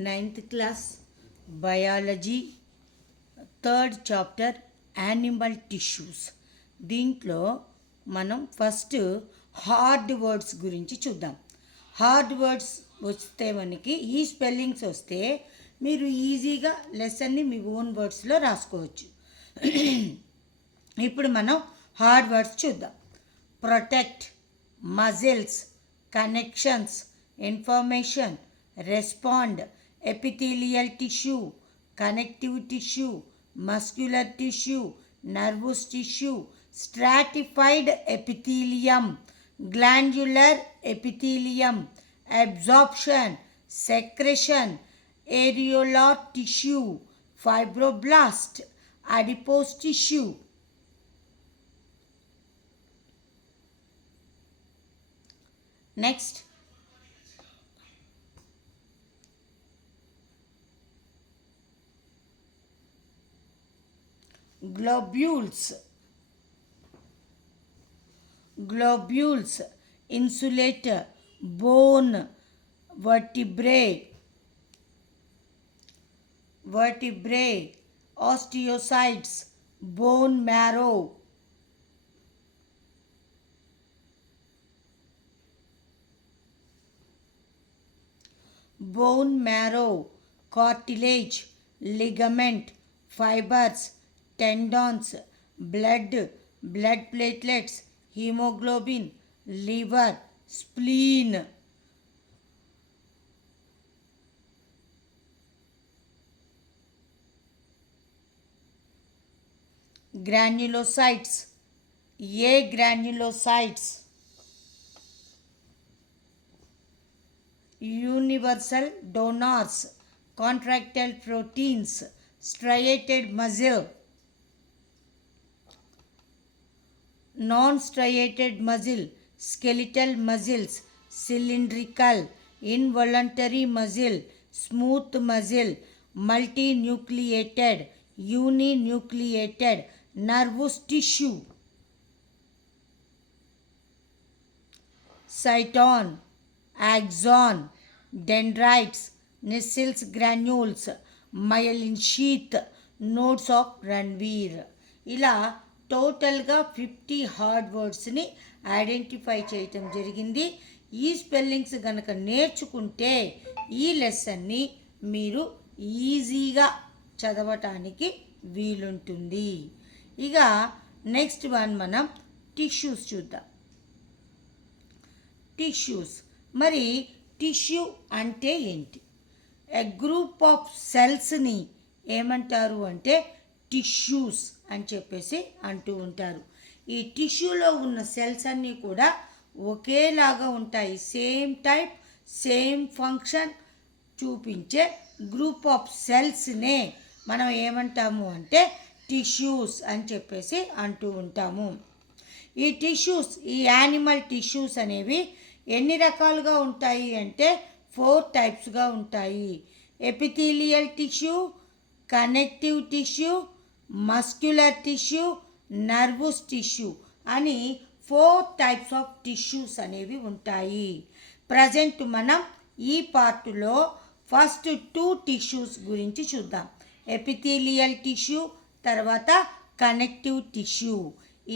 9th class biology third chapter animal tissues. దీంట్లో మనం first hard words గురించి చూద్దాం. హార్డ్ వర్డ్స్ వస్తే మనకి ఈ స్పెల్లింగ్స్ వస్తే మీరు ఈజీగా లెసన్ని మీ ఓన్ వర్డ్స్లో రాసుకోవచ్చు. ఇప్పుడు మనం హార్డ్ వర్డ్స్ చూద్దాం. Protect, muscles, connections, information, respond, epithelial tissue, connective tissue, muscular tissue, nervous tissue, stratified epithelium, glandular epithelium, absorption, secretion, areolar tissue, fibroblast, adipose tissue. Next globules, insulator, bone, vertebrae, osteocytes, bone marrow, cartilage, ligament, fibers, tendons, blood platelets, hemoglobin, liver, spleen. Granulocytes, universal donors, contractile proteins, striated muscle, non-striated muscle, skeletal muscles, cylindrical, involuntary muscle, smooth muscle, multinucleated, uninucleated, nervous tissue. Cyton, axon, dendrites, Nissls granules, myelin sheath, nodes of Ranvier. ఇలా టోటల్గా 50 hard వర్డ్స్ని identify చేయటం జరిగింది. ఈ spellings కనుక నేర్చుకుంటే ఈ లెసన్ని మీరు ఈజీగా చదవటానికి వీలుంటుంది. ఇక నెక్స్ట్ వన్ మనం టిష్యూస్ చూద్దాం. టిష్యూస్, మరి టిష్యూ అంటే ఏంటి? ఎ గ్రూప్ ఆఫ్ సెల్స్ని ఏమంటారు అంటే టిష్యూస్ అని చెప్పేసి అంటూ ఉంటారు. ఈ టిష్యూలో ఉన్న సెల్స్ అన్నీ కూడా ఒకేలాగా ఉంటాయి. సేమ్ టైప్, సేమ్ ఫంక్షన్ చూపించే గ్రూప్ ఆఫ్ సెల్స్నే మనం ఏమంటాము అంటే టిష్యూస్ అని చెప్పేసి అంటూ ఉంటాము. ఈ టిష్యూస్, ఈ యానిమల్ టిష్యూస్ అనేవి ఎన్ని రకాలుగా ఉంటాయి అంటే 4 టైప్స్గా ఉంటాయి. Epithelial tissue, connective tissue, muscular tissue, nervous tissue అని 4 టైప్స్ ఆఫ్ టిష్యూస్ అనేవి ఉంటాయి. ప్రజెంట్ మనం ఈ పార్టులో ఫస్ట్ 2 టిష్యూస్ గురించి చూద్దాం. ఎపిథీలియల్ టిష్యూ, తర్వాత కనెక్టివ్ టిష్యూ.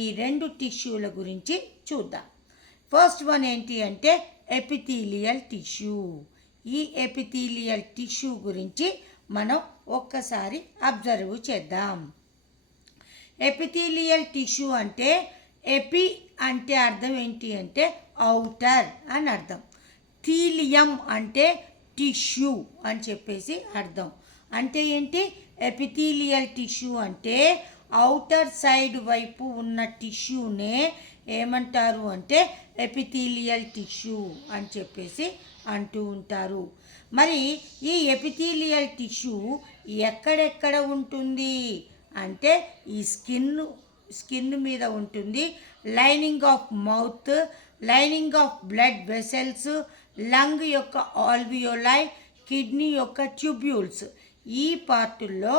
ఈ 2 టిష్యూల గురించి చూద్దాం. ఫస్ట్ వన్ ఏంటి అంటే ఎపిథీలియల్ టిష్యూ. ఈ ఎపిథీలియల్ టిష్యూ గురించి మనం ఒక్కసారి అబ్జర్వ్ చేద్దాం. ఎపిథీలియల్ టిష్యూ అంటే ఎపి అంటే అర్థం ఏంటి అంటే ఔటర్ అని అర్థం. థీలియం అంటే టిష్యూ అని చెప్పేసి అర్థం. అంటే ఏంటి? ఎపిథీలియల్ టిష్యూ అంటే ఔటర్ సైడ్ వైపు ఉన్న టిష్యూనే ఏమంటారు అంటే ఎపిథీలియల్ టిష్యూ అని చెప్పేసి అంటూ ఉంటారు. మరి ఈ ఎపిథీలియల్ టిష్యూ ఎక్కడెక్కడ ఉంటుంది అంటే ఈ స్కిన్ మీద ఉంటుంది, lining of mouth, lining of blood vessels, lung యొక్క ఆల్వియోలై, కిడ్నీ యొక్క ట్యూబ్యూల్స్, ఈ పార్టుల్లో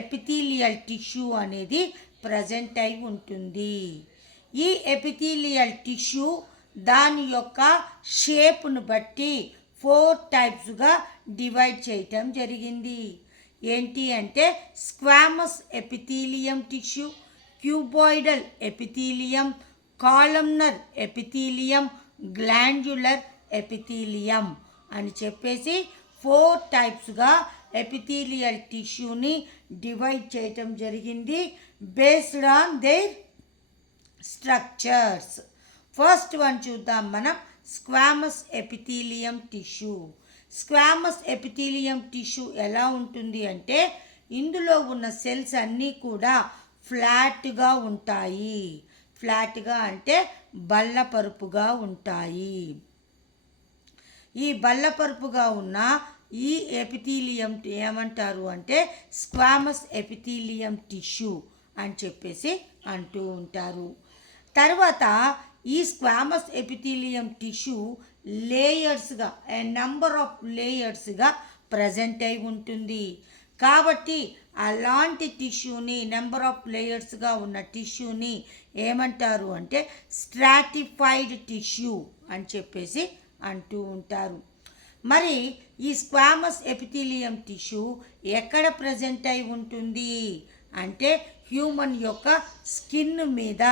ఎపిథీలియల్ టిష్యూ అనేది ప్రజెంట్ అయి ఉంటుంది. ఈ ఎపిథీలియల్ టిష్యూ దాని యొక్క షేప్ను బట్టి 4 టైప్స్గా డివైడ్ చేయటం జరిగింది. ఏంటి అంటే squamous epithelium tissue, cuboidal epithelium, columnar epithelium, glandular epithelium అని చెప్పేసి 4 టైప్స్గా ఎపిథీలియల్ టిష్యూని డివైడ్ చేయటం జరిగింది based on their structures. First one చూద్దాం మనం, squamous epithelium tissue. Squamous epithelium tissue ఎలా ఉంటుంది అంటే ఇందులో ఉన్న సెల్స్ అన్నీ కూడా ఫ్లాట్గా ఉంటాయి. ఫ్లాట్గా అంటే బల్లపరుపుగా ఉంటాయి. ఈ బల్లపరుపుగా ఉన్న ఈ ఎపిథీలియం ఏమంటారు అంటే స్క్వామస్ ఎపిథీలియం టిష్యూ అని చెప్పేసి అంటూ ఉంటారు. తర్వాత ఈ స్క్వామస్ ఎపిథీలియం టిష్యూ లేయర్స్గా, నెంబర్ ఆఫ్ లేయర్స్గా ప్రజెంట్ అయి ఉంటుంది. కాబట్టి అలాంటి టిష్యూని, నెంబర్ ఆఫ్ లేయర్స్గా ఉన్న టిష్యూని ఏమంటారు అంటే స్ట్రాటిఫైడ్ టిష్యూ అని చెప్పేసి అంటూ ఉంటారు. మరి ఈ స్క్వామస్ ఎపిథీలియం టిష్యూ ఎక్కడ ప్రజెంట్ అయి ఉంటుంది అంటే హ్యూమన్ యొక్క స్కిన్ మీద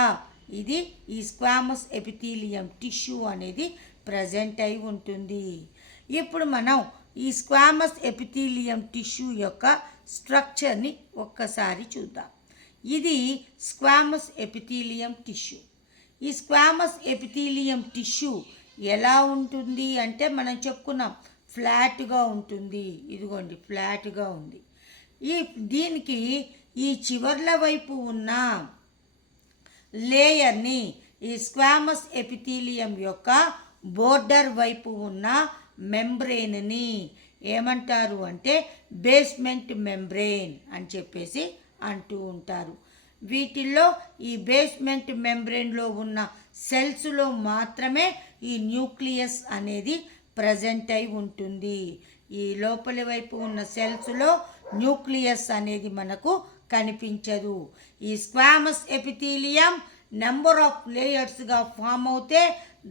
ఇది ఈ స్క్వామస్ ఎపిథీలియం టిష్యూ అనేది ప్రజెంట్ అయి ఉంటుంది. ఇప్పుడు మనం ఈ స్క్వామస్ ఎపిథీలియం టిష్యూ యొక్క స్ట్రక్చర్ని ఒక్కసారి చూద్దాం. ఇది స్క్వామస్ ఎపిథీలియం టిష్యూ. ఈ స్క్వామస్ ఎపిథీలియం టిష్యూ ఎలా ఉంటుంది అంటే మనం చెప్పుకున్నాం ఫ్లాట్గా ఉంటుంది. ఇదిగోండి ఫ్లాట్గా ఉంది. దీనికి ఈ చివర్ల వైపు ఉన్న లేయర్ని ఈ స్క్వామస్ ఎపిథీలియం యొక్క బోర్డర్ వైపు ఉన్న మెంబ్రెయిన్ని ఏమంటారు అంటే బేస్మెంట్ మెంబ్రెయిన్ అని చెప్పేసి అంటూ ఉంటారు. వీటిల్లో ఈ బేస్మెంట్ మెంబ్రెయిన్లో ఉన్న సెల్స్లో మాత్రమే ఈ న్యూక్లియస్ అనేది ప్రజెంట్ అయి ఉంటుంది. ఈ లోపలి వైపు ఉన్న సెల్స్లో న్యూక్లియస్ అనేది మనకు కనిపించదు. ఈ స్క్వామస్ ఎపిథీలియం నెంబర్ ఆఫ్ లేయర్స్గా ఫామ్ అవుతే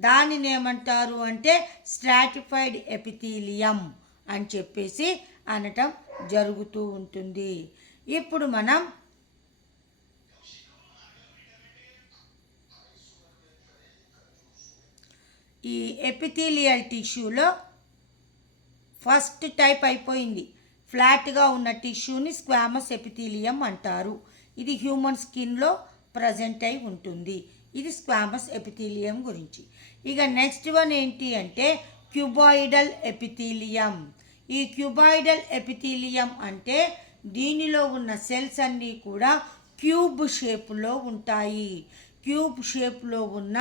దానిని ఏమంటారు అంటే స్ట్రాటిఫైడ్ ఎపిథీలియం అని చెప్పేసి అనటం జరుగుతూ ఉంటుంది. ఇప్పుడు మనం ఈ ఎపిథీలియల్ టిష్యూలో ఫస్ట్ టైప్ అయిపోయింది. ఫ్లాట్గా ఉన్న టిష్యూని స్క్వామస్ ఎపిథీలియం అంటారు. ఇది హ్యూమన్ స్కిన్లో ప్రజెంట్ అయి ఉంటుంది. ఇది స్క్వామస్ ఎపిథీలియం గురించి. ఇక నెక్స్ట్ వన్ ఏంటి అంటే క్యూబాయిడల్ ఎపిథీలియం. ఈ క్యూబాయిడల్ ఎపిథీలియం అంటే దీనిలో ఉన్న సెల్స్ అన్నీ కూడా క్యూబ్ షేప్లో ఉంటాయి. క్యూబ్ షేప్లో ఉన్న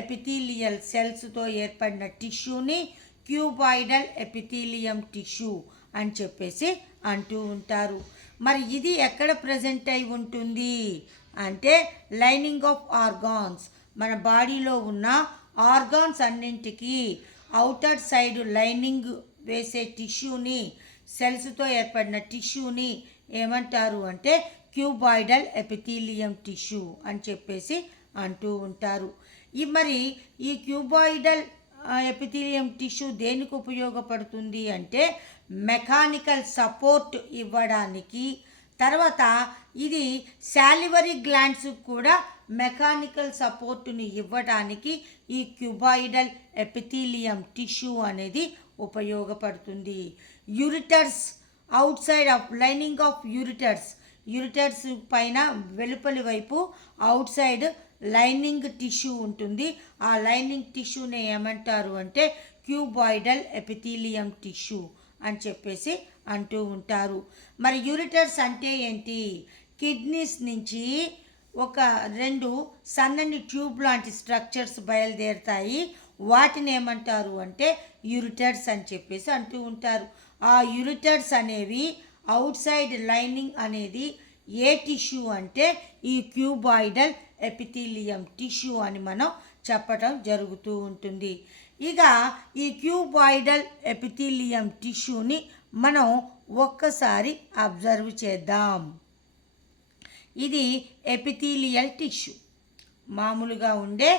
ఎపిథీలియల్ సెల్స్తో ఏర్పడిన టిష్యూని క్యూబాయిడల్ ఎపిథీలియం టిష్యూ అని చెప్పేసి అంటూ ఉంటారు. మరి ఇది ఎక్కడ ప్రజెంట్ అయి ఉంటుంది అంటే లైనింగ్ ఆఫ్ ఆర్గాన్స్. మన బాడీలో ఉన్న ఆర్గాన్స్ అన్నింటికి అవుటర్ సైడ్ లైనింగ్ వేసే టిష్యూని, సెల్స్తో ఏర్పడిన టిష్యూని ఏమంటారు అంటే క్యూబాయిడల్ ఎపిథీలియం టిష్యూ అని చెప్పేసి అంటూ ఉంటారు. మరి ఈ క్యూబాయిడల్ ఎపిథీలియం టిష్యూ దేనికి ఉపయోగపడుతుంది అంటే మెకానికల్ సపోర్ట్ ఇవ్వడానికి. తర్వాత ఇది సాలివరీ గ్లాండ్స్ కూడా మెకానికల్ సపోర్టుని ఇవ్వడానికి ఈ క్యూబాయిడల్ ఎపిథీలియం టిష్యూ అనేది ఉపయోగపడుతుంది. యూరిటర్స్ out side of lining of యూరిటర్స్ పైన వెలుపలి వైపు అవుట్ సైడ్ లైనింగ్ టిష్యూ ఉంటుంది. ఆ లైనింగ్ టిష్యూని ఏమంటారు అంటే క్యూబాయిడల్ ఎపిథీలియం టిష్యూ అని చెప్పేసి అంటూ ఉంటారు. మరి యూరిటర్స్ అంటే ఏంటి? కిడ్నీస్ నుంచి ఒక 2 సన్నని ట్యూబ్ లాంటి స్ట్రక్చర్స్ బయలుదేరుతాయి. వాటిని ఏమంటారు అంటే యూరిటర్స్ అని చెప్పేసి అంటూ ఉంటారు. ఆ యూరిటర్స్ అనేవి అవుట్ సైడ్ లైనింగ్ అనేది ఏ టిష్యూ అంటే ఈ క్యూబాయిడల్ ఎపిథీలియం టిష్యూ అని మనం చెప్పటం జరుగుతూ ఉంటుంది. ఇక ఈ క్యూబాయిడల్ ఎపిథీలియం టిష్యూని మనం ఒక్కసారి అబ్జర్వ్ చేద్దాం. ఇది ఎపిథీలియల్ టిష్యూ, మామూలుగా ఉండే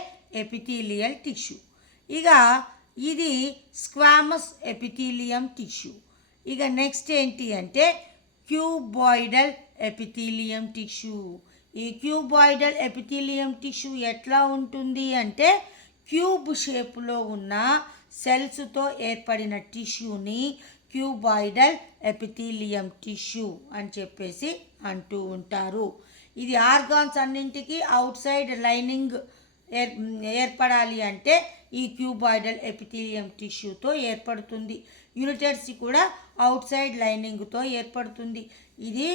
ఎపిథీలియల్ టిష్యూ. ఇక ఇది స్క్వామస్ ఎపిథీలియం టిష్యూ. ఇక నెక్స్ట్ ఏంటి అంటే క్యూబాయిడల్ ఎపిథీలియం టిష్యూ. ఈ క్యూబాయిడల్ ఎపిథీలియం టిష్యూ ఎట్లా ఉంటుంది అంటే క్యూబ్ షేప్లో ఉన్న సెల్స్తో ఏర్పడిన టిష్యూని క్యూబాయిడల్ ఎపిథీలియం టిష్యూ అని చెప్పేసి అంటూ ఉంటారు. ఇది ఆర్గాన్స్ అన్నింటికి అవుట్ సైడ్ లైనింగ్ ఏర్పడాలి అంటే ఈ క్యూబాయిడల్ ఎపిథీలియం టిష్యూతో ఏర్పడుతుంది. యూరిటర్స్ కూడా అవుట్ సైడ్ లైనింగ్తో ఏర్పడుతుంది. ఇది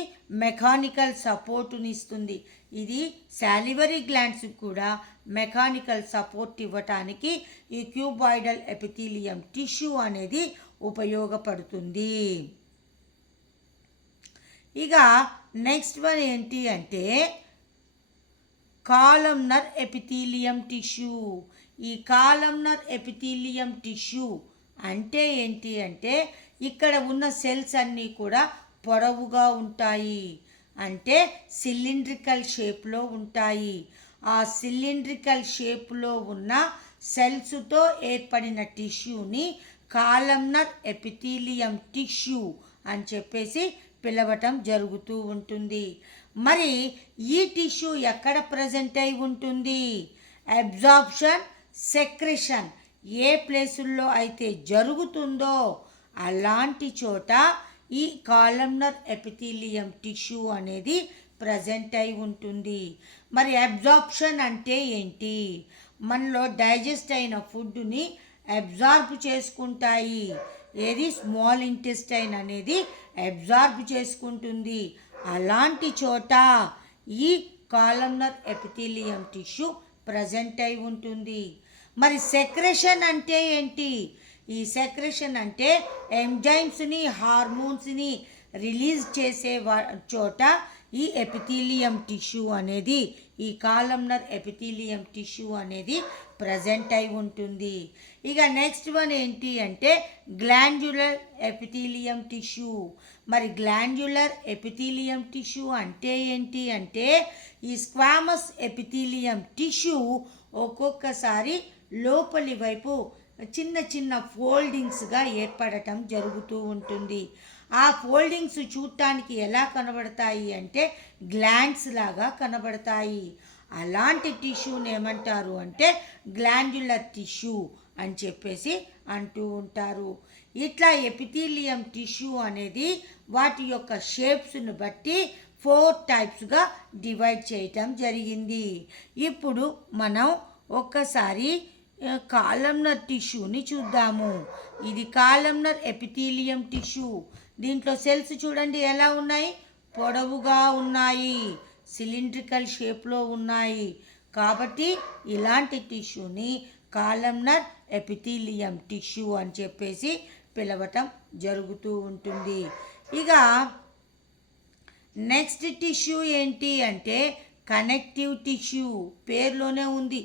మెకానికల్ సపోర్టుని ఇస్తుంది. ఇది సాలివరీ గ్లాండ్స్ కూడా మెకానికల్ సపోర్ట్ ఇవ్వటానికి ఈ క్యూబాయిడల్ ఎపిథీలియం టిష్యూ అనేది ఉపయోగపడుతుంది. ఇక నెక్స్ట్ వన్ ఏంటి అంటే కాలమ్నర్ ఎపిథీలియం టిష్యూ. ఈ కాలమ్నర్ ఎపిథీలియం టిష్యూ అంటే ఏంటి అంటే ఇక్కడ ఉన్న సెల్స్ అన్నీ కూడా పొడవుగా ఉంటాయి, అంటే సిలిండ్రికల్ షేప్లో ఉంటాయి. ఆ సిలిండ్రికల్ షేప్లో ఉన్న సెల్స్తో ఏర్పడిన టిష్యూని కాలమ్నర్ ఎపిథీలియం టిష్యూ అని చెప్పేసి పిలవటం జరుగుతూ ఉంటుంది. మరి ఈ టిష్యూ ఎక్కడ ప్రజెంట్ అయి ఉంటుంది? అబ్జార్ప్షన్, సెక్రెషన్ ఏ ప్లేసుల్లో అయితే జరుగుతుందో అలాంటి చోట ఈ కాలమ్నర్ ఎపిథీలియం టిష్యూ అనేది ప్రజెంట్ అయి ఉంటుంది. మరి అబ్జార్ప్షన్ అంటే ఏంటి? మనలో డైజెస్ట్ అయిన ఫుడ్ని అబ్జార్బ్ చేసుకుంటాయి. ఏది స్మాల్ ఇంటెస్టైన్ అనేది అబ్జార్బ్ చేసుకుంటుంది. అలాంటి చోట ఈ కాలమ్నర్ ఎపిథీలియం టిష్యూ ప్రజెంట్ అయి ఉంటుంది. మరి సెక్రెషన్ అంటే ఏంటి? ఈ సెక్రెషన్ అంటే ఎంజైమ్స్ని, హార్మోన్స్ని రిలీజ్ చేసే చోట ఈ ఎపిథీలియం టిష్యూ అనేది, ఈ కాలమ్నర్ ఎపిథీలియం టిష్యూ అనేది ప్రజెంట్ అయి ఉంటుంది. ఇక నెక్స్ట్ వన్ ఏంటి అంటే గ్లాండ్యులర్ ఎపిథీలియం టిష్యూ. మరి గ్లాండ్యులర్ ఎపిథీలియం టిష్యూ అంటే ఏంటి అంటే ఈ స్క్వామస్ ఎపిథీలియం టిష్యూ ఒక్కొక్కసారి లోపలి వైపు చిన్న చిన్న ఫోల్డింగ్స్గా ఏర్పడటం జరుగుతూ ఉంటుంది. ఆ ఫోల్డింగ్స్ చూడటానికి ఎలా కనబడతాయి అంటే గ్లాండ్స్ లాగా కనబడతాయి. అలాంటి టిష్యూని ఏమంటారు అంటే గ్లాండ్యులర్ టిష్యూ అని చెప్పేసి అంటూ ఉంటారు. ఇట్లా ఎపిథీలియం టిష్యూ అనేది వాటి యొక్క షేప్స్ను బట్టి 4 టైప్స్గా డివైడ్ చేయటం జరిగింది. ఇప్పుడు మనం ఒక్కసారి కాలమ్నర్ టిష్యూని చూద్దాము. ఇది కాలమ్నర్ ఎపిథీలియం టిష్యూ. దీంట్లో సెల్స్ చూడండి ఎలా ఉన్నాయి, పొడవుగా ఉన్నాయి, సిలిండ్రికల్ షేప్లో ఉన్నాయి. కాబట్టి ఇలాంటి టిష్యూని కాలమ్నర్ ఎపిథీలియం టిష్యూ అని చెప్పేసి పిలవటం జరుగుతూ ఉంటుంది. ఇక నెక్స్ట్ టిష్యూ ఏంటి అంటే కనెక్టివ్ టిష్యూ. పేరులోనే ఉంది,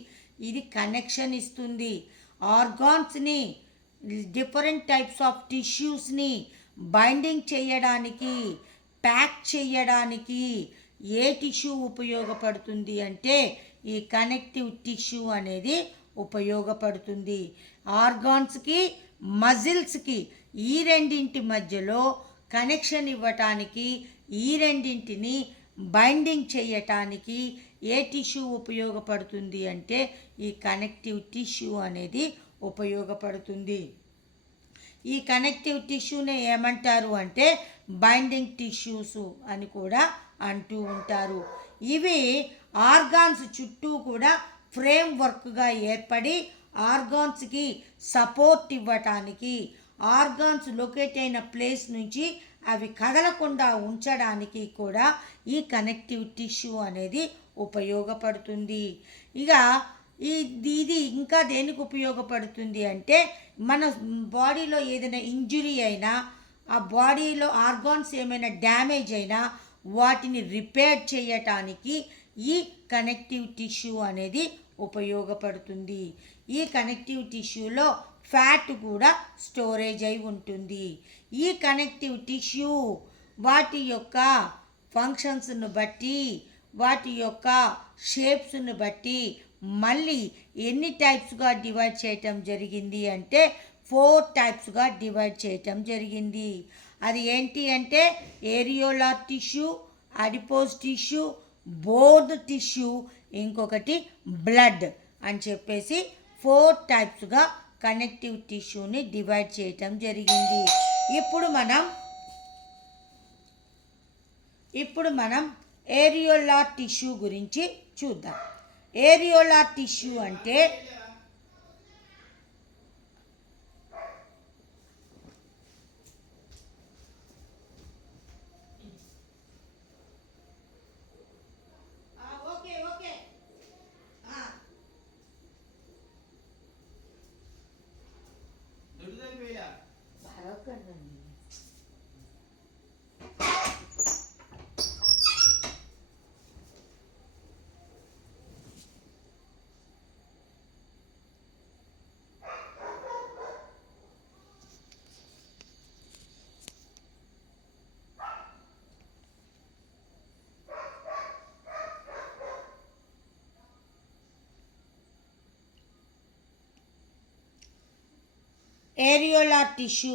ఇది కనెక్షన్ ఇస్తుంది. ఆర్గాన్స్ని, డిఫరెంట్ టైప్స్ ఆఫ్ టిష్యూస్ని బైండింగ్ చేయడానికి, ప్యాక్ చేయడానికి ఏ టిష్యూ ఉపయోగపడుతుంది అంటే ఈ కనెక్టివ్ టిష్యూ అనేది ఉపయోగపడుతుంది. ఆర్గాన్స్కి, మజిల్స్కి ఈ రెండింటి మధ్యలో కనెక్షన్ ఇవ్వటానికి, ఈ రెండింటిని బైండింగ్ చేయటానికి ఏ టిష్యూ ఉపయోగపడుతుంది అంటే ఈ కనెక్టివ్ టిష్యూ అనేది ఉపయోగపడుతుంది. ఈ కనెక్టివ్ టిష్యూని ఏమంటారు అంటే బైండింగ్ టిష్యూస్ అని కూడా అంటూ ఉంటారు. ఇవి ఆర్గాన్స్ చుట్టూ కూడా ఫ్రేమ్ వర్క్గా ఏర్పడి ఆర్గాన్స్కి సపోర్ట్ ఇవ్వటానికి, ఆర్గాన్స్ లొకేట్ అయిన ప్లేస్ నుంచి అవి కదలకుండా ఉంచడానికి కూడా ఈ కనెక్టివ్ టిష్యూ అనేది ఉపయోగపడుతుంది. ఇక ఇది ఇంకా దేనికి ఉపయోగపడుతుంది అంటే మన బాడీలో ఏదైనా ఇంజురీ అయినా, ఆ బాడీలో ఆర్గాన్స్ ఏమైనా డ్యామేజ్ అయినా వాటిని రిపేర్ చేయటానికి ఈ కనెక్టివ్ టిష్యూ అనేది ఉపయోగపడుతుంది. ఈ కనెక్టివ్ టిష్యూలో ఫ్యాట్ కూడా స్టోరేజ్ అయి ఉంటుంది. ఈ కనెక్టివ్ టిష్యూ వాటి యొక్క ఫంక్షన్స్ను బట్టి, వాటి యొక్క షేప్స్ను బట్టి మళ్ళీ ఎన్ని టైప్స్గా డివైడ్ చేయటం జరిగింది అంటే 4 టైప్స్గా డివైడ్ చేయటం జరిగింది. అది ఏంటి అంటే areolar tissue, adipose tissue, bone tissue, ఇంకొకటి బ్లడ్ అని చెప్పేసి 4 టైప్స్గా కనెక్టివ్ టిష్యూని డివైడ్ చేయటం జరిగింది. ఇప్పుడు మనం ఏరియోలార్ టిష్యూ గురించి చూద్దాం. ఏరియోలార్ టిష్యూ అంటే ఏరియోలార్ టిష్యూ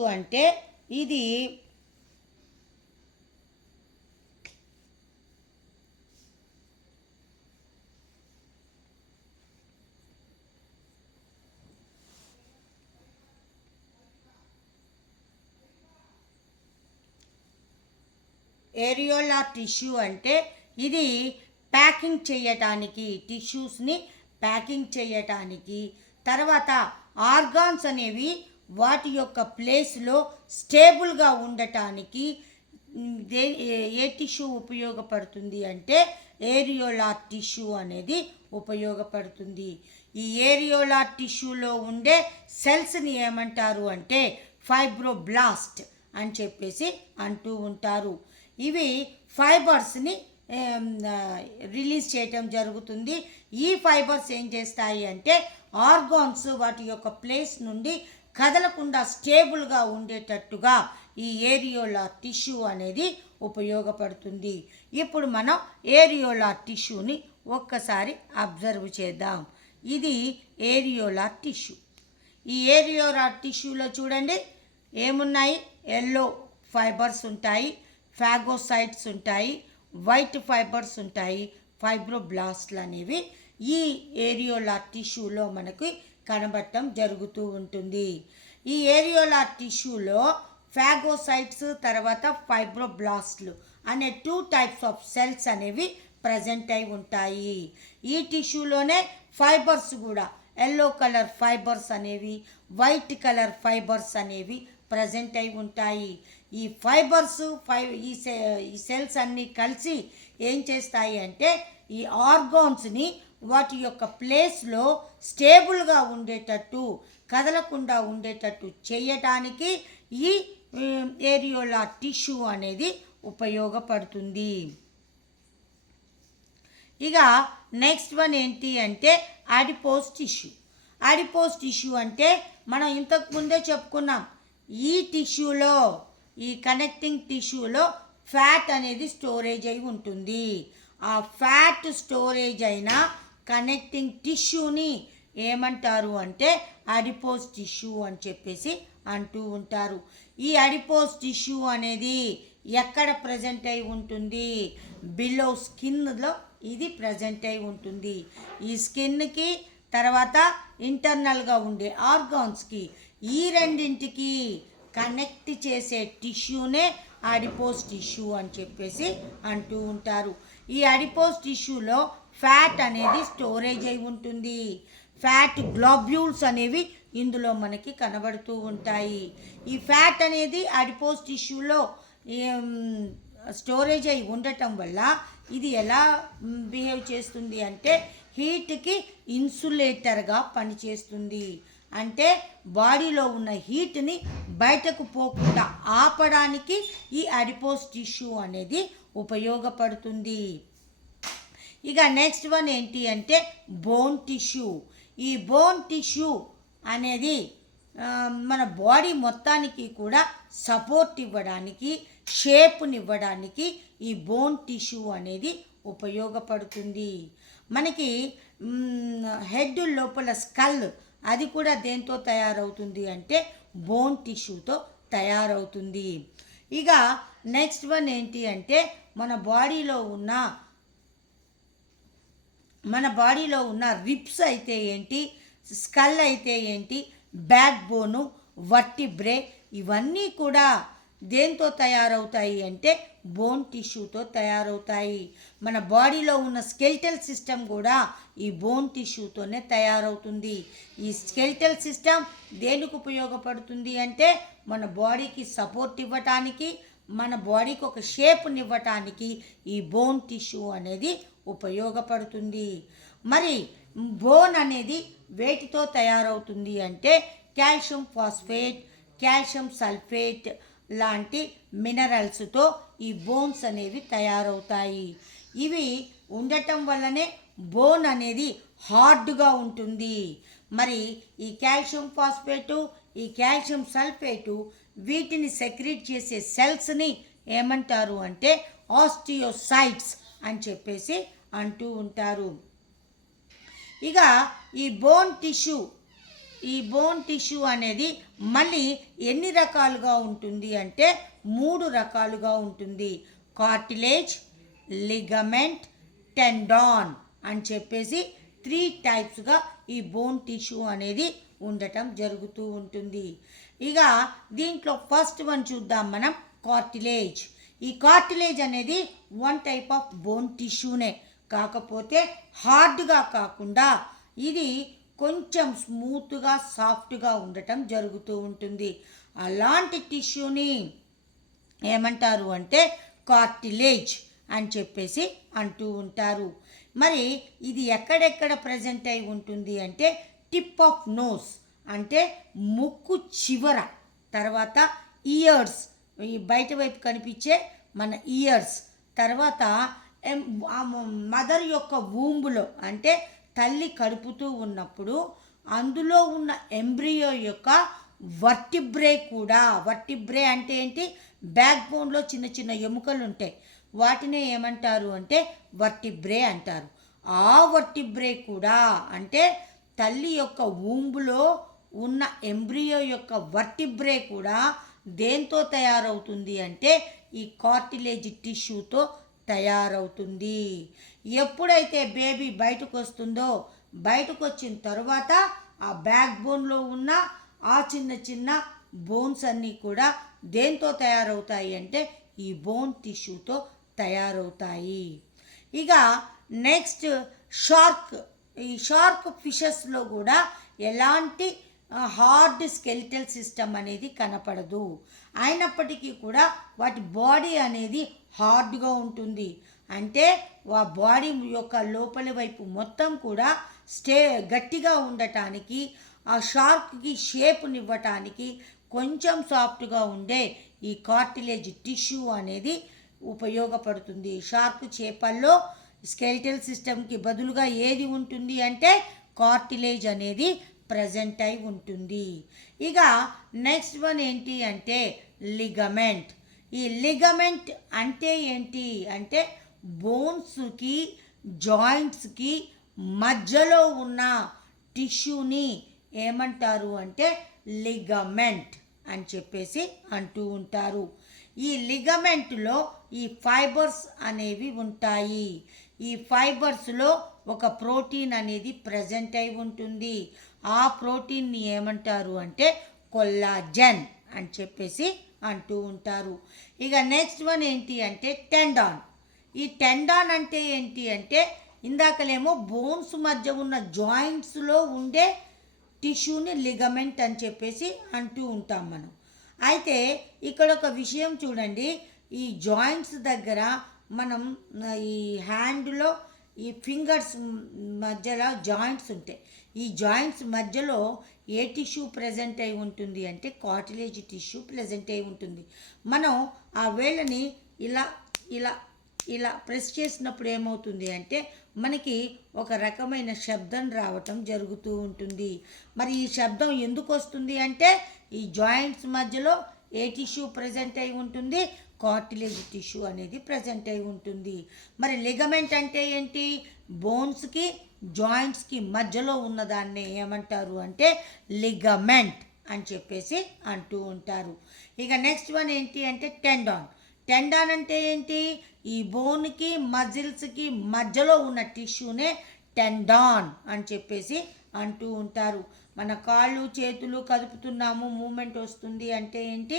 అంటే ఇది ప్యాకింగ్ చేయటానికి, టిష్యూస్ని ప్యాకింగ్ చేయటానికి, తర్వాత ఆర్గాన్స్ అనేవి వాటి యొక్క ప్లేస్లో స్టేబుల్గా ఉండటానికి ఏ టిష్యూ ఉపయోగపడుతుంది అంటే ఏరియోలార్ టిష్యూ అనేది ఉపయోగపడుతుంది. ఈ ఏరియోలార్ టిష్యూలో ఉండే సెల్స్ని ఏమంటారు అంటే ఫైబ్రోబ్లాస్ట్ అని చెప్పేసి అంటూ ఉంటారు. ఇవి ఫైబర్స్ని రిలీజ్ చేయటం జరుగుతుంది. ఈ ఫైబర్స్ ఏం చేస్తాయి అంటే ఆర్గాన్స్ వాటి యొక్క ప్లేస్ నుండి కదలకుండా స్టేబుల్గా ఉండేటట్టుగా ఈ ఏరియోలార్ టిష్యూ అనేది ఉపయోగపడుతుంది. ఇప్పుడు మనం ఏరియోలార్ టిష్యూని ఒక్కసారి అబ్జర్వ్ చేద్దాం. ఇది ఏరియోలార్ టిష్యూ. ఈ ఏరియోలార్ టిష్యూలో చూడండి ఏమున్నాయి, ఎల్లో ఫైబర్స్ ఉంటాయి, ఫాగోసైట్స్ ఉంటాయి, వైట్ ఫైబర్స్ ఉంటాయి, ఫైబ్రోబ్లాస్ట్లు అనేవి ఈ ఏరియోలార్ టిష్యూలో మనకి కనబడటం జరుగుతూ ఉంటుంది. ఈ ఏరియోలార్ టిష్యూలో ఫాగోసైట్స్ తర్వాత ఫైబ్రోబ్లాస్ట్లు అనే 2 టైప్స్ ఆఫ్ సెల్స్ అనేవి ప్రజెంట్ అయి ఉంటాయి. ఈ టిష్యూలోనే ఫైబర్స్ కూడా ఎల్లో కలర్ ఫైబర్స్ అనేవి, వైట్ కలర్ ఫైబర్స్ అనేవి ప్రజెంట్ అయి ఉంటాయి. ఈ ఫైబర్స్ ఈ సెల్స్ అన్నీ కలిసి ఏం చేస్తాయి అంటే ఈ ఆర్గాన్స్ని వాటి యొక్క ప్లేస్లో స్టేబుల్గా ఉండేటట్టు, కదలకుండా ఉండేటట్టు చేయటానికి ఈ ఏరియోలార్ టిష్యూ అనేది ఉపయోగపడుతుంది. ఇక నెక్స్ట్ వన్ ఏంటి అంటే అడిపోజ్ టిష్యూ. అడిపోజ్ టిష్యూ అంటే మనం ఇంతకు ముందే చెప్పుకున్నాం, ఈ టిష్యూలో, ఈ కనెక్టింగ్ టిష్యూలో ఫ్యాట్ అనేది స్టోరేజ్ అయి ఉంటుంది. ఆ ఫ్యాట్ స్టోరేజ్ అయిన కనెక్టింగ్ టిష్యూని ఏమంటారు అంటే అడిపోజ్ టిష్యూ అని చెప్పేసి అంటూ ఉంటారు. ఈ అడిపోజ్ టిష్యూ అనేది ఎక్కడ ప్రజెంట్ అయి ఉంటుంది, బిలో స్కిన్లో ఇది ప్రజెంట్ అయి ఉంటుంది. ఈ స్కిన్కి తర్వాత ఇంటర్నల్గా ఉండే ఆర్గాన్స్కి ఈ రెండింటికి కనెక్ట్ చేసే టిష్యూనే అడిపోజ్ టిష్యూ అని చెప్పేసి అంటూ ఉంటారు. ఈ అడిపోజ్ టిష్యూలో ఫ్యాట్ అనేది స్టోరేజ్ అయి ఉంటుంది. ఫ్యాట్ గ్లోబ్యూల్స్ అనేవి ఇందులో మనకి కనబడుతూ ఉంటాయి. ఈ ఫ్యాట్ అనేది అడిపోజ్ టిష్యూలో స్టోరేజ్ అయి ఉండటం వల్ల ఇది ఎలా బిహేవ్ చేస్తుంది అంటే హీట్కి ఇన్సులేటర్గా పనిచేస్తుంది. అంటే బాడీలో ఉన్న హీట్ని బయటకు పోకుండా ఆపడానికి ఈ అడిపోజ్ టిష్యూ అనేది ఉపయోగపడుతుంది. ఇక నెక్స్ట్ వన్ ఏంటి అంటే బోన్ టిష్యూ. ఈ బోన్ టిష్యూ అనేది మన బాడీ మొత్తానికి కూడా సపోర్ట్ ఇవ్వడానికి, షేప్నివ్వడానికి ఈ బోన్ టిష్యూ అనేది ఉపయోగపడుతుంది. మనకి హెడ్ లోపల స్కల్ అది కూడా దేంతో తయారవుతుంది అంటే బోన్ టిష్యూతో తయారవుతుంది. ఇక నెక్స్ట్ వన్ ఏంటి అంటే మన బాడీలో ఉన్న రిప్స్ అయితే ఏంటి, స్కల్ అయితే ఏంటి, బ్యాక్ బోను, వర్టిబ్రే ఇవన్నీ కూడా దేంతో తయారవుతాయి అంటే బోన్ టిష్యూతో తయారవుతాయి. మన బాడీలో ఉన్న స్కెల్టల్ సిస్టమ్ కూడా ఈ బోన్ టిష్యూతోనే తయారవుతుంది. ఈ స్కెల్టల్ సిస్టమ్ దేనికి ఉపయోగపడుతుంది అంటే మన బాడీకి సపోర్ట్ ఇవ్వటానికి, మన బాడీకి ఒక షేప్నివ్వటానికి ఈ బోన్ టిష్యూ అనేది ఉపయోగపడుతుంది. మరి బోన్ అనేది వేటితో తయారవుతుంది అంటే కాల్షియం ఫాస్ఫేట్, కాల్షియం సల్ఫేట్ లాంటి మినరల్స్తో ఈ బోన్స్ అనేవి తయారవుతాయి. ఇవి ఉండటం వల్లనే బోన్ అనేది హార్డ్గా ఉంటుంది. మరి ఈ కాల్షియం ఫాస్ఫేటు, ఈ కాల్షియం సల్ఫేటు వీటిని సెక్రీట్ చేసే సెల్స్ని ఏమంటారు అంటే ఆస్టియోసైట్స్ అని చెప్పేసి అంటూ ఉంటారు. ఇక ఈ బోన్ టిష్యూ అనేది మళ్ళీ ఎన్ని రకాలుగా ఉంటుంది అంటే 3 రకాలుగా ఉంటుంది. కార్టిలేజ్, లిగమెంట్, టెండాన్ అని చెప్పేసి 3 టైప్స్గా ఈ బోన్ టిష్యూ అనేది ఉండటం జరుగుతూ ఉంటుంది. ఇక దీంట్లో ఫస్ట్ వన్ చూద్దాం మనం, కార్టిలేజ్. ఈ కార్టిలేజ్ అనేది 1 టైప్ ఆఫ్ బోన్ టిష్యూనే, కాకపోతే హార్డ్గా కాకుండా ఇది కొంచెం స్మూత్గా సాఫ్ట్గా ఉండటం జరుగుతూ ఉంటుంది. అలాంటి టిష్యూని ఏమంటారు అంటే కార్టిలేజ్ అని చెప్పేసి అంటూ ఉంటారు. మరి ఇది ఎక్కడెక్కడ ప్రజెంట్ అయి ఉంటుంది అంటే టిప్ ఆఫ్ నోస్ అంటే ముక్కు చివర, తర్వాత ఇయర్స్ ఈ బయట వైపు కనిపించే మన ఇయర్స్, తర్వాత మదర్ యొక్క వూంబులో అంటే తల్లి కడుపుతూ ఉన్నప్పుడు అందులో ఉన్న ఎంబ్రియో యొక్క వర్టిబ్రే అంటే ఏంటి, బ్యాక్ బోన్లో చిన్న చిన్న ఎముకలు ఉంటాయి, వాటినే ఏమంటారు అంటే వర్టిబ్రే అంటారు. ఆ వర్టిబ్రే కూడా అంటే తల్లి యొక్క వూంబులో ఉన్న ఎంబ్రియో యొక్క వర్టిబ్రే కూడా దేంతో తయారవుతుంది అంటే ఈ కార్టిలేజ్ టిష్యూతో తయారవుతుంది. ఎప్పుడైతే బేబీ బయటకు వస్తుందో, బయటకు వచ్చిన తర్వాత ఆ బ్యాక్ బోన్లో ఉన్న ఆ చిన్న చిన్న బోన్స్ అన్నీ కూడా దేంతో తయారవుతాయి అంటే ఈ బోన్ టిష్యూతో తయారవుతాయి. ఇక నెక్స్ట్ ఈ షార్క్ ఫిషెస్లో కూడా ఎలాంటి హార్డ్ స్కెలిటల్ సిస్టమ్ అనేది కనపడదు, అయినప్పటికీ కూడా వాటి బాడీ అనేది హార్డ్గా ఉంటుంది. అంటే ఆ బాడీ యొక్క లోపలి వైపు మొత్తం కూడా గట్టిగా ఉండటానికి, ఆ షార్క్కి షేప్నివ్వటానికి కొంచెం సాఫ్ట్గా ఉండే ఈ కార్టిలేజ్ టిష్యూ అనేది ఉపయోగపడుతుంది. షార్క్ చేపల్లో స్కెలిటల్ సిస్టమ్కి బదులుగా ఏది ఉంటుంది అంటే కార్టిలేజ్ అనేది ప్రజెంట్ అయి ఉంటుంది. ఇక నెక్స్ట్ వన్ ఏంటి అంటే లిగమెంట్. ఈ లిగమెంట్ అంటే ఏంటి అంటే బోన్స్కి జాయింట్స్కి మధ్యలో ఉన్న టిష్యూని ఏమంటారు అంటే లిగమెంట్ అని చెప్పేసి అంటూ ఉంటారు. ఈ లిగమెంట్లో ఈ ఫైబర్స్ అనేవి ఉంటాయి. ఈ ఫైబర్స్లో ఒక ప్రోటీన్ అనేది ప్రజెంట్ అయి ఉంటుంది. ఆ ప్రోటీన్ని ఏమంటారు అంటే కొల్లాజెన్ అని చెప్పేసి అంటూ ఉంటారు. ఇక నెక్స్ట్ వన్ ఏంటి అంటే టెండాన్. ఈ టెండాన్ అంటే ఏంటి అంటే ఇందాకలేమో బోన్స్ మధ్య ఉన్న జాయింట్స్లో ఉండే టిష్యూని లిగమెంట్ అని చెప్పేసి అంటూ ఉంటాం మనం. అయితే ఇక్కడ ఒక విషయం చూడండి, ఈ జాయింట్స్ దగ్గర మనం ఈ హ్యాండ్లో ఈ ఫింగర్స్ మధ్యలో జాయింట్స్ ఉంటాయి. ఈ జాయింట్స్ మధ్యలో ఏ టిష్యూ ప్రజెంట్ అయి ఉంటుంది అంటే కార్టిలేజ్ టిష్యూ ప్రజెంట్ అయి ఉంటుంది. మనం ఆ వేళ్ళని ఇలా ఇలా ఇలా ప్రెస్ చేసినప్పుడు ఏమవుతుంది అంటే మనకి ఒక రకమైన శబ్దం రావటం జరుగుతూ ఉంటుంది. మరి ఈ శబ్దం ఎందుకు వస్తుంది అంటే ఈ జాయింట్స్ మధ్యలో ఏ టిష్యూ ప్రజెంట్ అయి ఉంటుంది, కార్టిలేజ్ టిష్యూ అనేది ప్రజెంట్ అయి ఉంటుంది. మరి లిగమెంట్ అంటే ఏంటి? బోన్స్కి జాయింట్స్కి మధ్యలో ఉన్నదాన్ని ఏమంటారు అంటే లిగమెంట్ అని చెప్పేసి అంటూ ఉంటారు. ఇక నెక్స్ట్ వన్ ఏంటి అంటే టెండాన్. టెండాన్ అంటే ఏంటి? ఈ బోన్కి మజిల్స్కి మధ్యలో ఉన్న టిష్యూనే టెండాన్ అని చెప్పేసి అంటూ ఉంటారు. మన కాళ్ళు చేతులు కదుపుతున్నాము, మూమెంట్ వస్తుంది అంటే ఏంటి?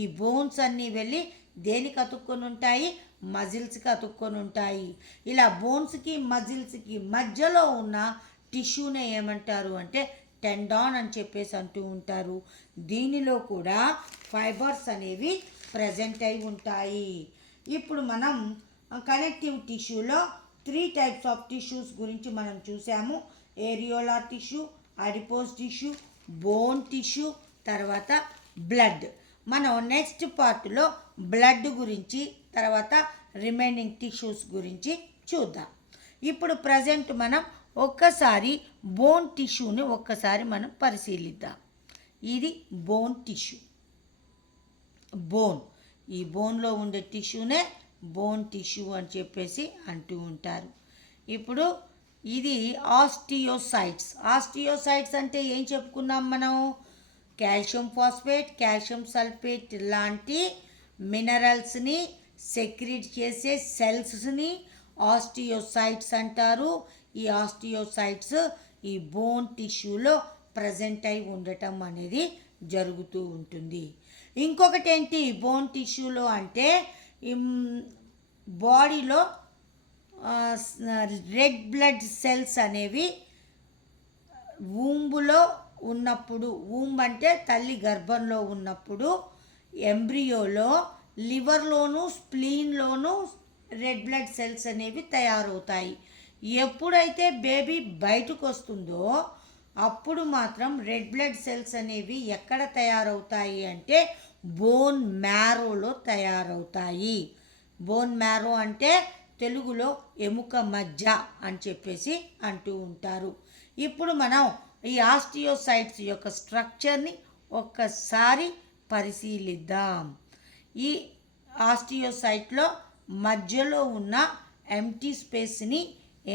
ఈ బోన్స్ అన్నీ వెళ్ళి దేనికి అతుక్కొని ఉంటాయి? మజిల్స్కి అతుక్కొని ఉంటాయి. ఇలా బోన్స్కి మజిల్స్కి మధ్యలో ఉన్న టిష్యూనే ఏమంటారు అంటే టెండాన్ అని చెప్పేసి అంటూ ఉంటారు. దీనిలో కూడా ఫైబర్స్ అనేవి ప్రజెంట్ అయి ఉంటాయి. ఇప్పుడు మనం కనెక్టివ్ టిష్యూలో 3 టైప్స్ ఆఫ్ టిష్యూస్ గురించి మనం చూసాము. Areolar tissue, adipose tissue, bone tissue, తర్వాత బ్లడ్. మనం నెక్స్ట్ పార్ట్లో బ్లడ్ గురించి, తర్వాత రిమైనింగ్ టిష్యూస్ గురించి చూద్దాం. ఇప్పుడు ప్రజెంట్ మనం ఒక్కసారి బోన్ టిష్యూని ఒక్కసారి మనం పరిశీలిద్దాం. ఇది బోన్ టిష్యూ. బోన్, ఈ బోన్లో ఉండే టిష్యూనే బోన్ టిష్యూ అని చెప్పేసి అంటూ ఉంటారు. ఇప్పుడు ఇది ఆస్టియోసైట్స్. ఆస్టియోసైట్స్ అంటే ఏం చెప్పుకున్నాం మనం? కాల్షియం ఫాస్ఫేట్, కాల్షియం సల్ఫేట్ లాంటి మినరల్స్ని సెక్రీట్ చేసే సెల్స్ని ఆస్టియోసైట్స్ అంటారు. ఈ ఆస్టియోసైట్స్ ఈ బోన్ టిష్యూలో ప్రజెంట్ అయి ఉండటం అనేది జరుగుతూ ఉంటుంది. ఇంకొకటి ఏంటి బోన్ టిష్యూలో అంటే బాడీలో రెడ్ బ్లడ్ సెల్స్ అనేవి వూంబులో ఉన్నప్పుడు, వూంబ్ అంటే తల్లి గర్భంలో ఉన్నప్పుడు ఎంబ్రియోలో లివర్లోను స్ప్లీన్లోను రెడ్ బ్లడ్ సెల్స్ అనేవి తయారవుతాయి. ఎప్పుడైతే బేబీ బయటకు వస్తుందో అప్పుడు మాత్రం రెడ్ బ్లడ్ సెల్స్ అనేవి ఎక్కడ తయారవుతాయి అంటే బోన్ మ్యారోలో తయారవుతాయి. బోన్ మ్యారో అంటే తెలుగులో ఎముక మజ్జ అని చెప్పేసి అంటూ ఉంటారు. ఇప్పుడు మనం ఈ ఆస్టియోసైట్స్ యొక్క స్ట్రక్చర్ని ఒక్కసారి పరిశీలిద్దాం. ఈ ఆస్టియోసైట్లో మధ్యలో ఉన్న ఎంటీ స్పేస్ని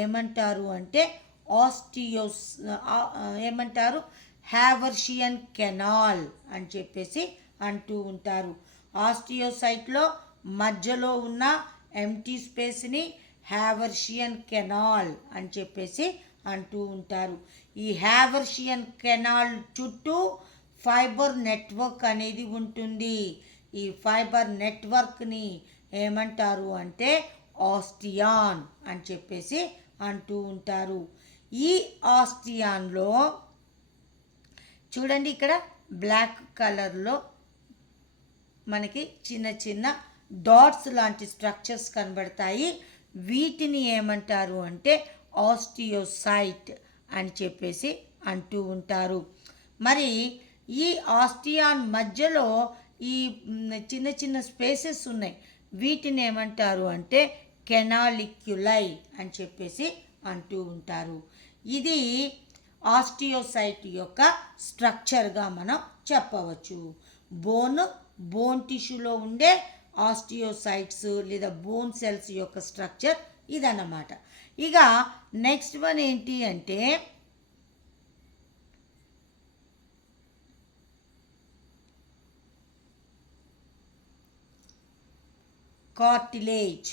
ఏమంటారు అంటే ఏమంటారు హ్యావర్షియన్ కెనాల్ అని చెప్పేసి అంటూ ఉంటారు. ఆస్టియోసైట్లో మధ్యలో ఉన్న ఎంటీ స్పేస్ని హ్యావర్షియన్ కెనాల్ అని చెప్పేసి అంటూ ఉంటారు. ఈ హ్యావర్షియన్ కెనాల్ చుట్టూ ఫైబర్ నెట్వర్క్ అనేది ఉంటుంది. ఈ ఫైబర్ నెట్వర్క్ని ఏమంటారు అంటే ఆస్టియాన్ అని చెప్పేసి అంటూ ఉంటారు. ఈ ఆస్టియాన్లో చూడండి, ఇక్కడ బ్లాక్ కలర్లో మనకి చిన్న చిన్న డాట్స్ లాంటి స్ట్రక్చర్స్ కనబడతాయి. వీటిని ఏమంటారు అంటే ఆస్టియోసైట్ అని చెప్పేసి అంటూ ఉంటారు. మరి ఈ ఆస్టియాన్ మధ్యలో ఈ చిన్న చిన్న స్పేసెస్ ఉన్నాయి. వీటిని ఏమంటారు అంటే కెనాలిక్యులై అని చెప్పేసి అంటూ ఉంటారు. ఇది ఆస్టియోసైట్ యొక్క స్ట్రక్చర్గా మనం చెప్పవచ్చు. బోన్ టిష్యూలో ఉండే ఆస్టియోసైట్స్ లేదా బోన్ సెల్స్ యొక్క స్ట్రక్చర్ ఇదన్నమాట. ఇక నెక్స్ట్ వన్ ఏంటి అంటే కార్టిలేజ్.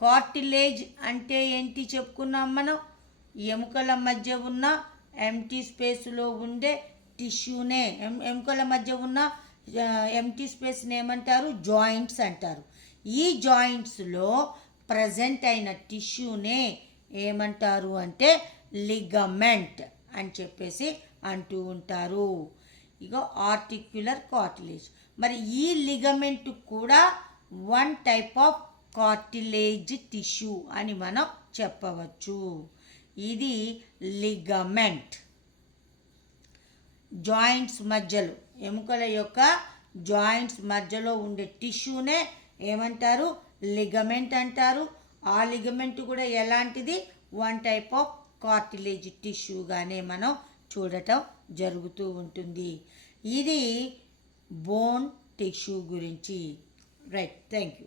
కార్టిలేజ్ అంటే ఏంటి చెప్పుకున్నాం మనం? ఎముకల మధ్య ఉన్న ఎంటీ స్పేస్లో ఉండే టిష్యూనే, ఎముకల మధ్య ఉన్న ఎంటీ స్పేస్ని ఏమంటారు? జాయింట్స్ అంటారు. ఈ జాయింట్స్లో ప్రజెంట్ అయిన టిష్యూనే ఏమంటారు అంటే లిగమెంట్ అని చెప్పేసి అంటూ ఉంటారు. ఇగో ఆర్టిక్యులర్ కార్టిలేజ్. మరి ఈ లిగమెంట్ కూడా one type of cartilage tissue అని మనం చెప్పవచ్చు. ఇది లిగమెంట్. జాయింట్స్ మధ్యలో, ఎముకల యొక్క జాయింట్స్ మధ్యలో ఉండే టిష్యూనే ఏమంటారు? లిగమెంట్ అంటారు. ఆ లిగమెంట్ కూడా ఎలాంటిది? వన్ టైప్ ఆఫ్ కార్టిలేజ్ టిష్యూగానే మనం చూడటం జరుగుతూ ఉంటుంది. ఇది బోన్ టిష్యూ గురించి. Right, thank you.